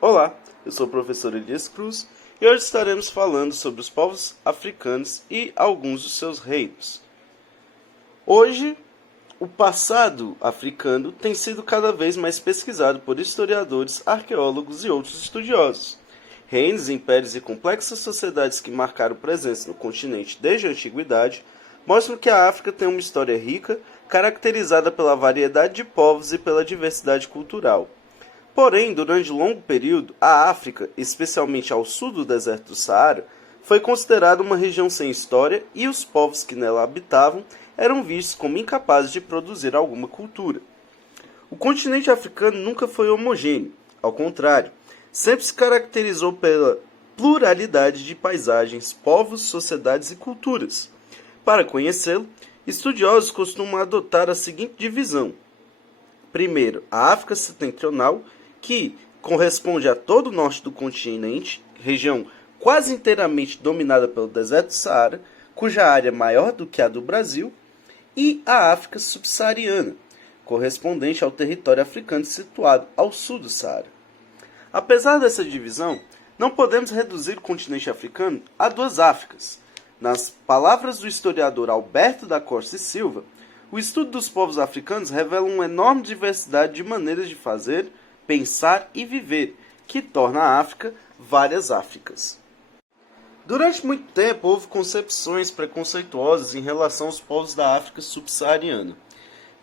Olá, eu sou o professor Elias Cruz e hoje estaremos falando sobre os povos africanos e alguns dos seus reinos. Hoje, o passado africano tem sido cada vez mais pesquisado por historiadores, arqueólogos e outros estudiosos. Reinos, impérios e complexas sociedades que marcaram presença no continente desde a antiguidade mostram que a África tem uma história rica, caracterizada pela variedade de povos e pela diversidade cultural. Porém, durante um longo período, a África, especialmente ao sul do deserto do Saara, foi considerada uma região sem história e os povos que nela habitavam eram vistos como incapazes de produzir alguma cultura. O continente africano nunca foi homogêneo, ao contrário, sempre se caracterizou pela pluralidade de paisagens, povos, sociedades e culturas. Para conhecê-lo, estudiosos costumam adotar a seguinte divisão. Primeiro, a África Setentrional, que corresponde a todo o norte do continente, região quase inteiramente dominada pelo deserto do Saara, cuja área é maior do que a do Brasil, e a África Subsaariana, correspondente ao território africano situado ao sul do Saara. Apesar dessa divisão, não podemos reduzir o continente africano a duas Áfricas. Nas palavras do historiador Alberto da Costa e Silva, o estudo dos povos africanos revela uma enorme diversidade de maneiras de fazer, pensar e viver, que torna a África várias Áfricas. Durante muito tempo houve concepções preconceituosas em relação aos povos da África subsaariana.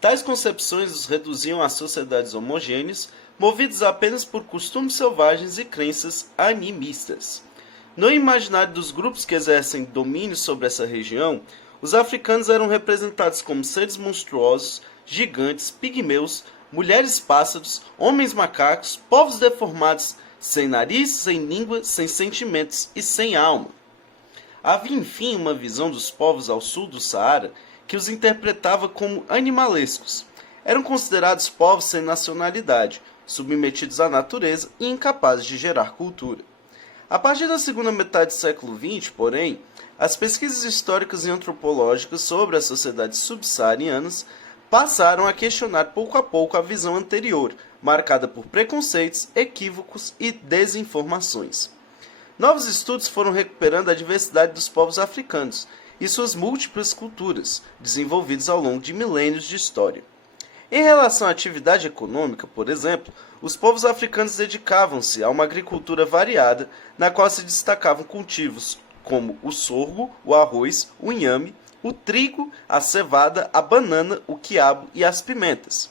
Tais concepções os reduziam a sociedades homogêneas, movidas apenas por costumes selvagens e crenças animistas. No imaginário dos grupos que exercem domínio sobre essa região, os africanos eram representados como seres monstruosos, gigantes, pigmeus, mulheres pássaros, homens macacos, povos deformados, sem nariz, sem língua, sem sentimentos e sem alma. Havia, enfim, uma visão dos povos ao sul do Saara que os interpretava como animalescos. Eram considerados povos sem nacionalidade, submetidos à natureza e incapazes de gerar cultura. A partir da segunda metade do século XX, porém, as pesquisas históricas e antropológicas sobre as sociedades subsaarianas passaram a questionar pouco a pouco a visão anterior, marcada por preconceitos, equívocos e desinformações. Novos estudos foram recuperando a diversidade dos povos africanos e suas múltiplas culturas, desenvolvidas ao longo de milênios de história. Em relação à atividade econômica, por exemplo, os povos africanos dedicavam-se a uma agricultura variada, na qual se destacavam cultivos como o sorgo, o arroz, o inhame, o trigo, a cevada, a banana, o quiabo e as pimentas.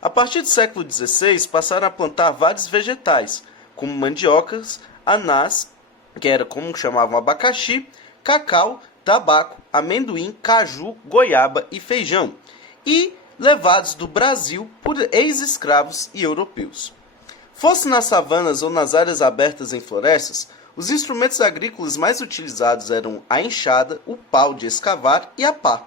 A partir do século XVI, passaram a plantar vários vegetais, como mandiocas, anás, que era como chamavam abacaxi, cacau, tabaco, amendoim, caju, goiaba e feijão, e levados do Brasil por ex-escravos e europeus. Fosse nas savanas ou nas áreas abertas em florestas, os instrumentos agrícolas mais utilizados eram a enxada, o pau de escavar e a pá.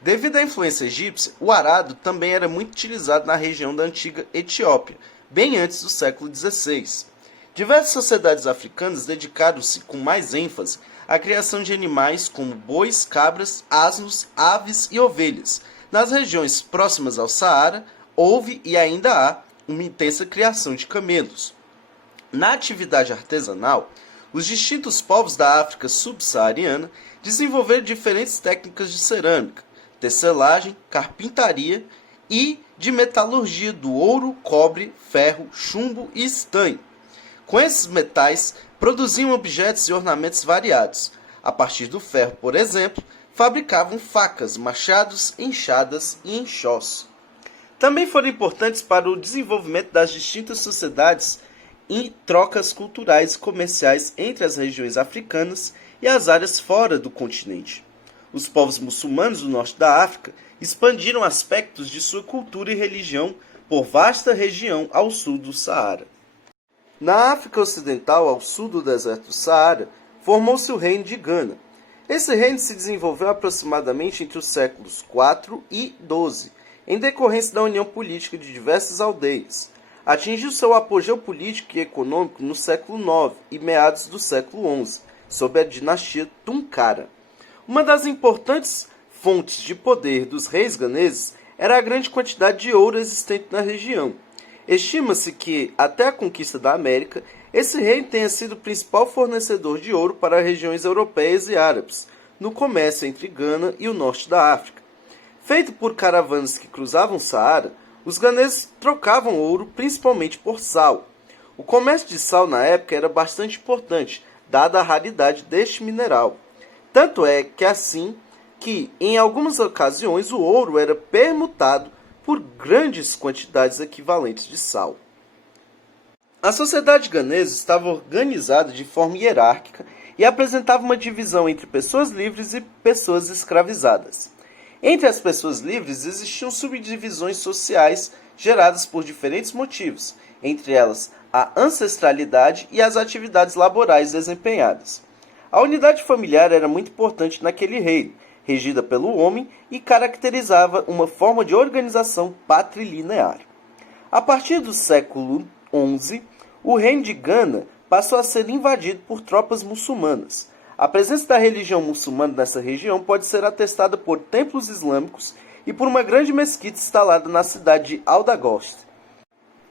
Devido à influência egípcia, o arado também era muito utilizado na região da antiga Etiópia, bem antes do século XVI. Diversas sociedades africanas dedicaram-se com mais ênfase à criação de animais como bois, cabras, asnos, aves e ovelhas. Nas regiões próximas ao Saara, houve e ainda há uma intensa criação de camelos. Na atividade artesanal, os distintos povos da África subsaariana desenvolveram diferentes técnicas de cerâmica, tecelagem, carpintaria e de metalurgia do ouro, cobre, ferro, chumbo e estanho. Com esses metais, produziam objetos e ornamentos variados. A partir do ferro, por exemplo, fabricavam facas, machados, enxadas e enxós. Também foram importantes para o desenvolvimento das distintas sociedades e trocas culturais e comerciais entre as regiões africanas e as áreas fora do continente. Os povos muçulmanos do norte da África expandiram aspectos de sua cultura e religião por vasta região ao sul do Saara. Na África Ocidental, ao sul do deserto do Saara, formou-se o reino de Gana. Esse reino se desenvolveu aproximadamente entre os séculos IV e XII, em decorrência da união política de diversas aldeias. Atingiu seu apogeu político e econômico no século IX e meados do século XI, sob a dinastia Tunkara. Uma das importantes fontes de poder dos reis ganeses era a grande quantidade de ouro existente na região. Estima-se que, até a conquista da América, esse reino tenha sido o principal fornecedor de ouro para regiões europeias e árabes, no comércio entre Gana e o norte da África. Feito por caravanas que cruzavam o Saara, os ganeses trocavam ouro principalmente por sal. O comércio de sal na época era bastante importante, dada a raridade deste mineral. Tanto é que em algumas ocasiões, o ouro era permutado por grandes quantidades equivalentes de sal. A sociedade ganesa estava organizada de forma hierárquica e apresentava uma divisão entre pessoas livres e pessoas escravizadas. Entre as pessoas livres existiam subdivisões sociais geradas por diferentes motivos, entre elas a ancestralidade e as atividades laborais desempenhadas. A unidade familiar era muito importante naquele reino, regida pelo homem, e caracterizava uma forma de organização patrilinear. A partir do século XI, o reino de Gana passou a ser invadido por tropas muçulmanas. A presença da religião muçulmana nessa região pode ser atestada por templos islâmicos e por uma grande mesquita instalada na cidade de Aldagoste.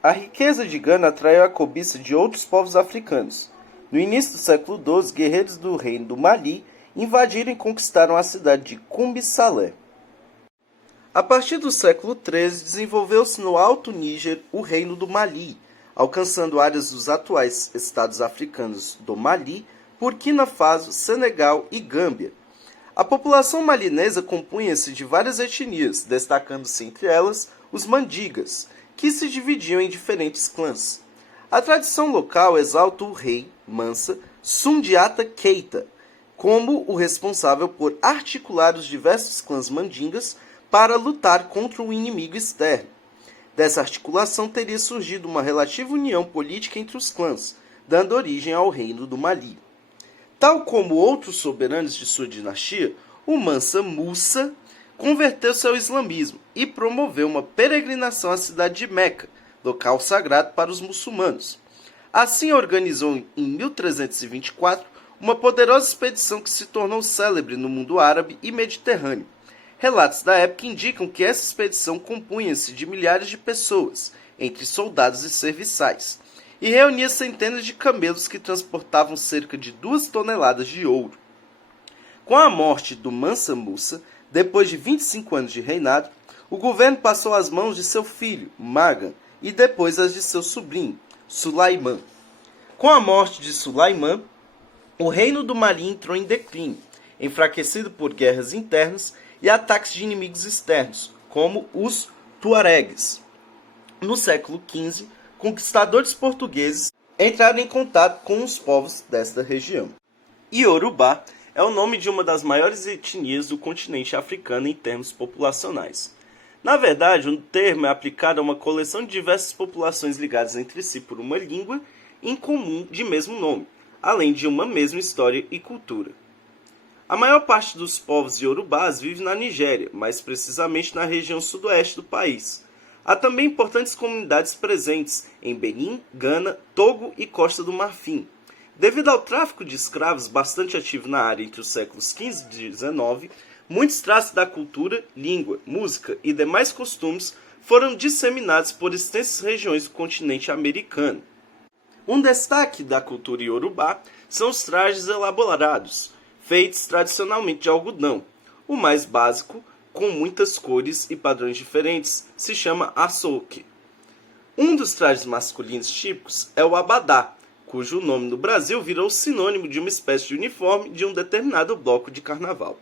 A riqueza de Gana atraiu a cobiça de outros povos africanos. No início do século XII, guerreiros do reino do Mali invadiram e conquistaram a cidade de Kumbi Salé. A partir do século XIII, desenvolveu-se no Alto Níger o reino do Mali, alcançando áreas dos atuais estados africanos do Mali, Burkina Faso, Senegal e Gâmbia. A população malinesa compunha-se de várias etnias, destacando-se entre elas os mandigas, que se dividiam em diferentes clãs. A tradição local exalta o rei, Mansa, Sundiata Keita, como o responsável por articular os diversos clãs mandingas para lutar contra o inimigo externo. Dessa articulação teria surgido uma relativa união política entre os clãs, dando origem ao reino do Mali. Tal como outros soberanos de sua dinastia, o Mansa Musa converteu-se ao islamismo e promoveu uma peregrinação à cidade de Meca, local sagrado para os muçulmanos. Assim organizou em 1324 uma poderosa expedição que se tornou célebre no mundo árabe e mediterrâneo. Relatos da época indicam que essa expedição compunha-se de milhares de pessoas, entre soldados e serviçais, e reunia centenas de camelos que transportavam cerca de 2 toneladas de ouro. Com a morte do Mansa Musa, depois de 25 anos de reinado, o governo passou às mãos de seu filho, Magan, e depois as de seu sobrinho, Sulaiman. Com a morte de Sulaiman, o reino do Mali entrou em declínio, enfraquecido por guerras internas e ataques de inimigos externos, como os tuaregues. No século XV, conquistadores portugueses entraram em contato com os povos desta região. Iorubá é o nome de uma das maiores etnias do continente africano em termos populacionais. Na verdade, o termo é aplicado a uma coleção de diversas populações ligadas entre si por uma língua em comum de mesmo nome, além de uma mesma história e cultura. A maior parte dos povos iorubás vive na Nigéria, mais precisamente na região sudoeste do país. Há também importantes comunidades presentes em Benin, Gana, Togo e Costa do Marfim. Devido ao tráfico de escravos bastante ativo na área entre os séculos XV e XIX, muitos traços da cultura, língua, música e demais costumes foram disseminados por extensas regiões do continente americano. Um destaque da cultura iorubá são os trajes elaborados, feitos tradicionalmente de algodão. O mais básico, com muitas cores e padrões diferentes, se chama asoke. Um dos trajes masculinos típicos é o abadá, cujo nome no Brasil virou sinônimo de uma espécie de uniforme de um determinado bloco de carnaval.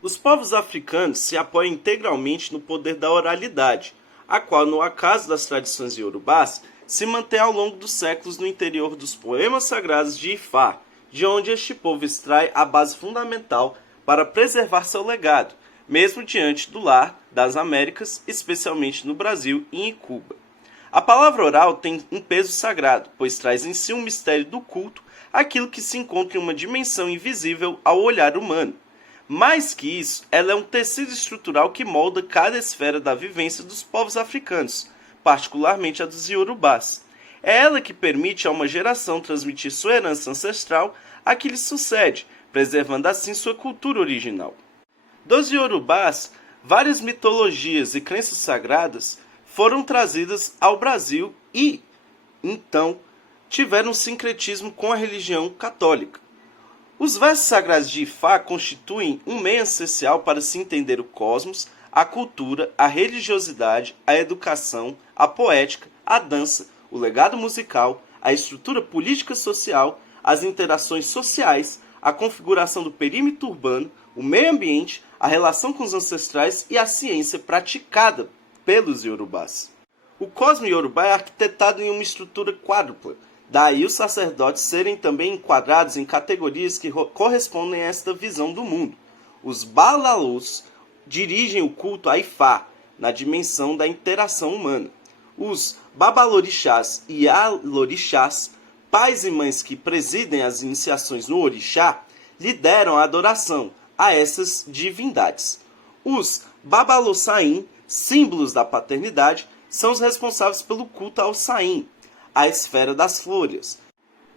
Os povos africanos se apoiam integralmente no poder da oralidade, a qual, no acaso das tradições iorubás, se mantém ao longo dos séculos no interior dos poemas sagrados de Ifá, de onde este povo extrai a base fundamental para preservar seu legado, mesmo diante do lar das Américas, especialmente no Brasil e em Cuba. A palavra oral tem um peso sagrado, pois traz em si um mistério do culto, aquilo que se encontra em uma dimensão invisível ao olhar humano. Mais que isso, ela é um tecido estrutural que molda cada esfera da vivência dos povos africanos, particularmente a dos iorubás. É ela que permite a uma geração transmitir sua herança ancestral a que lhe sucede, preservando assim sua cultura original. Dos iorubás, várias mitologias e crenças sagradas foram trazidas ao Brasil e, então, tiveram um sincretismo com a religião católica. Os versos sagrados de Ifá constituem um meio essencial para se entender o cosmos, a cultura, a religiosidade, a educação, a poética, a dança, o legado musical, a estrutura política social, as interações sociais, a configuração do perímetro urbano, o meio ambiente, a relação com os ancestrais e a ciência praticada pelos iorubás. O cosmo iorubá é arquitetado em uma estrutura quádrupla, daí os sacerdotes serem também enquadrados em categorias que correspondem a esta visão do mundo. Os balalôs dirigem o culto a Ifá, na dimensão da interação humana. Os babalorixás e alorixás, pais e mães que presidem as iniciações no orixá, lideram a adoração a essas divindades. Os babalossaim, símbolos da paternidade, são os responsáveis pelo culto ao saim, a esfera das flores,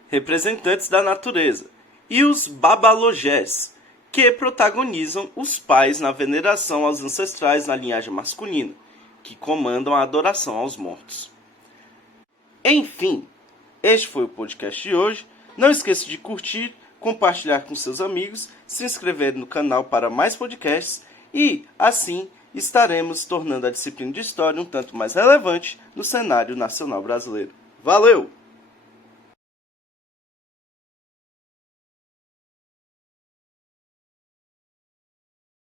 representantes da natureza, e os babalogés, que protagonizam os pais na veneração aos ancestrais na linhagem masculina, que comandam a adoração aos mortos. Enfim, este foi o podcast de hoje. Não esqueça de curtir, compartilhar com seus amigos, se inscrever no canal para mais podcasts e, assim, estaremos tornando a disciplina de História um tanto mais relevante no cenário nacional brasileiro. Valeu!